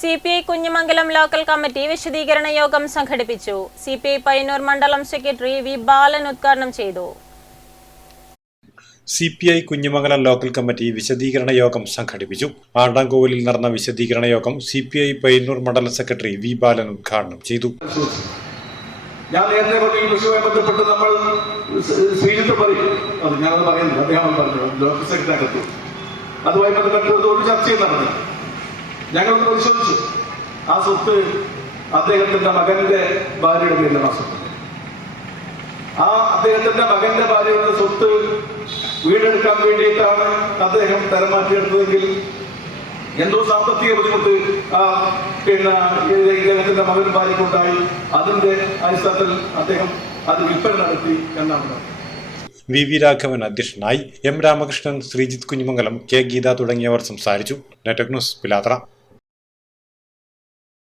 C P I Kunhimangalam local committee വിശദീകരണ യോഗം സംഘടിപ്പിച്ചു. സി പി ഐ പയ്യന്നൂർ മണ്ഡലം സെക്രട്ടറി വി ബാലൻ ഉദ്ഘാടനം ചെയ്തു. C P I Kunhimangalam local committee വിശദീകരണ യോഗം സംഘടിപ്പിച്ചു. ആണ്ടാങ്കോവിലിൽ നടന്ന വിശദീകരണ യോഗം സി പി ഐ പയ്യന്നൂർ മണ്ഡലം സെക്രട്ടറി വി ബാലൻ ഉദ്ഘാടനം ചെയ്തു. ഞാൻ നേരത്തെ പറഞ്ഞു ഈ വിഷയവുമായി ബന്ധപ്പെട്ട് നമ്മൾ ശ്രീജിത്ത് പറയും. അത് ഞാനത് പറയുന്നില്ല. അദ്ദേഹം പറഞ്ഞു. ലോക്കൽ സെക്രട്ടറി അതുമായി ബന്ധപ്പെട്ട് ഒരു ചർച്ചയും നടന്നു ഞങ്ങളത് പരിശോധിച്ചു. ആ സ്വത്ത് അദ്ദേഹത്തിന്റെ മകന്റെ ഭാര്യയുടെ പേരിലാണ് ആ സ്വത്ത്. ആ അദ്ദേഹത്തിന്റെ മകന്റെ ഭാര്യയുടെ സ്വത്ത് വീടെടുക്കാൻ വേണ്ടിയിട്ടാണ് അദ്ദേഹം തരം മാറ്റിയെടുത്തതെങ്കിൽ എന്തോ സാമ്പത്തിക ബുദ്ധിമുട്ട് പിന്നെ ഇദ്ദേഹത്തിന്റെ മകൻ ഭാര്യക്കുണ്ടായി അതിന്റെ അടിസ്ഥാനത്തിൽ അദ്ദേഹം അത് വിൽപ്പന നടത്തി എന്നാണ്. വി വി രാഘവൻ അധ്യക്ഷനായി എം രാമകൃഷ്ണൻ ശ്രീജിത്ത് കുഞ്ഞിമംഗലം കെ ഗീത തുടങ്ങിയവർ സംസാരിച്ചു. നെറ്റക് ന്യൂസ് പിലാത്ര.